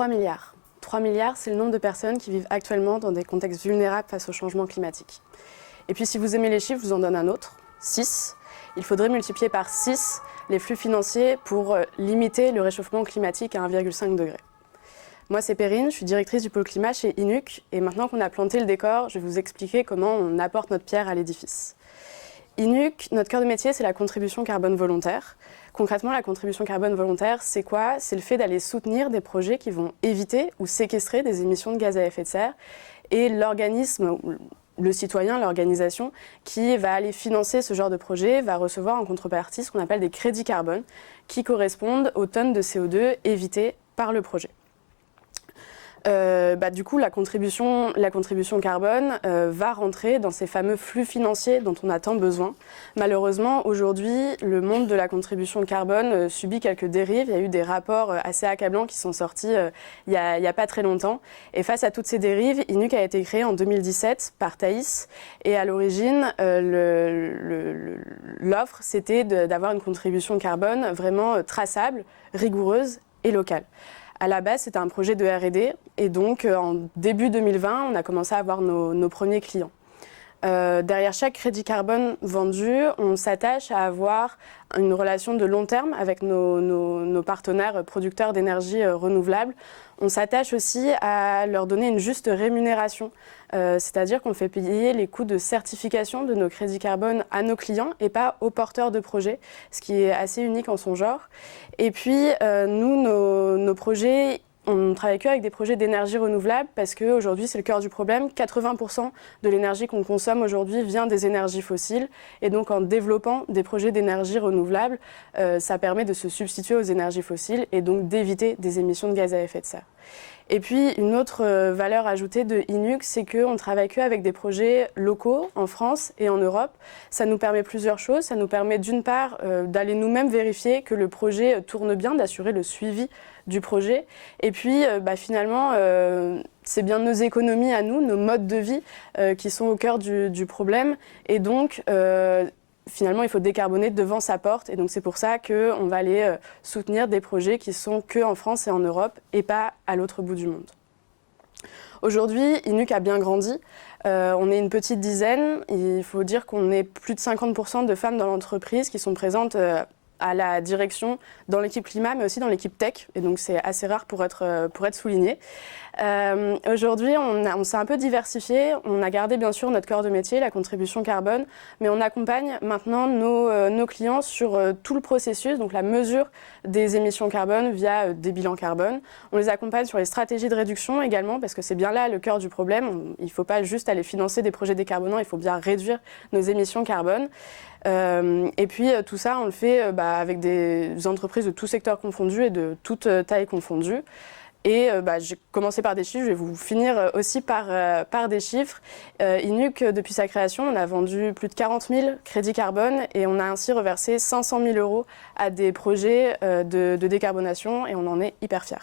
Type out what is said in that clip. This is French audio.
3 milliards. 3 milliards, c'est le nombre de personnes qui vivent actuellement dans des contextes vulnérables face au changement climatique. Et puis si vous aimez les chiffres, je vous en donne un autre, 6. Il faudrait multiplier par 6 les flux financiers pour limiter le réchauffement climatique à 1,5 degré. Moi, c'est Perrine, je suis directrice du pôle climat chez Inuc. Et maintenant qu'on a planté le décor, je vais vous expliquer comment on apporte notre pierre à l'édifice. Inuc, notre cœur de métier, c'est la contribution carbone volontaire. Concrètement, la contribution carbone volontaire, c'est quoi? C'est le fait d'aller soutenir des projets qui vont éviter ou séquestrer des émissions de gaz à effet de serre. Et l'organisme, le citoyen, l'organisation qui va aller financer ce genre de projet va recevoir en contrepartie ce qu'on appelle des crédits carbone qui correspondent aux tonnes de CO2 évitées par le projet. Du coup, la contribution carbone va rentrer dans ces fameux flux financiers dont on a tant besoin. Malheureusement, aujourd'hui, le monde de la contribution carbone subit quelques dérives. Il y a eu des rapports assez accablants qui sont sortis il y a pas très longtemps. Et face à toutes ces dérives, Inuc a été créé en 2017 par Thaïs. Et à l'origine, l'offre, c'était d'avoir une contribution carbone vraiment traçable, rigoureuse et locale. À la base, c'était un projet de R&D et donc en début 2020, on a commencé à avoir nos premiers clients. Derrière chaque crédit carbone vendu, on s'attache à avoir une relation de long terme avec nos partenaires producteurs d'énergie renouvelable. On s'attache aussi à leur donner une juste rémunération, c'est-à-dire qu'on fait payer les coûts de certification de nos crédits carbone à nos clients et pas aux porteurs de projets, ce qui est assez unique en son genre. Et puis, nous, nos projets, on travaille qu'avec des projets d'énergie renouvelable parce qu'aujourd'hui, c'est le cœur du problème. 80% de l'énergie qu'on consomme aujourd'hui vient des énergies fossiles. Et donc, en développant des projets d'énergie renouvelable, ça permet de se substituer aux énergies fossiles et donc d'éviter des émissions de gaz à effet de serre. Et puis, une autre valeur ajoutée de Inuc, c'est qu'on travaille qu'avec des projets locaux en France et en Europe. Ça nous permet plusieurs choses. Ça nous permet d'une part d'aller nous-mêmes vérifier que le projet tourne bien, d'assurer le suivi du projet. Et puis, finalement, c'est bien nos économies à nous, nos modes de vie qui sont au cœur du problème. Et donc, finalement, il faut décarboner devant sa porte. Et donc, c'est pour ça qu'on va aller soutenir des projets qui sont qu'en France et en Europe et pas à l'autre bout du monde. Aujourd'hui, Inuc a bien grandi. On est une petite dizaine. Il faut dire qu'on est plus de 50% de femmes dans l'entreprise qui sont présentes à la direction, dans l'équipe climat, mais aussi dans l'équipe tech. Et donc, c'est assez rare pour être souligné. Aujourd'hui, on s'est un peu diversifié. On a gardé, bien sûr, notre cœur de métier, la contribution carbone, mais on accompagne maintenant nos clients sur tout le processus, donc la mesure des émissions carbone via des bilans carbone. On les accompagne sur les stratégies de réduction également, parce que c'est bien là le cœur du problème. Il ne faut pas juste aller financer des projets décarbonants, il faut bien réduire nos émissions carbone. Et puis tout ça, on le fait avec des entreprises de tout secteur confondu et de toute taille confondue. Et j'ai commencé par des chiffres, je vais vous finir aussi par des chiffres. Inuc, depuis sa création, on a vendu plus de 40 000 crédits carbone et on a ainsi reversé 500 000 € à des projets de décarbonation et on en est hyper fiers.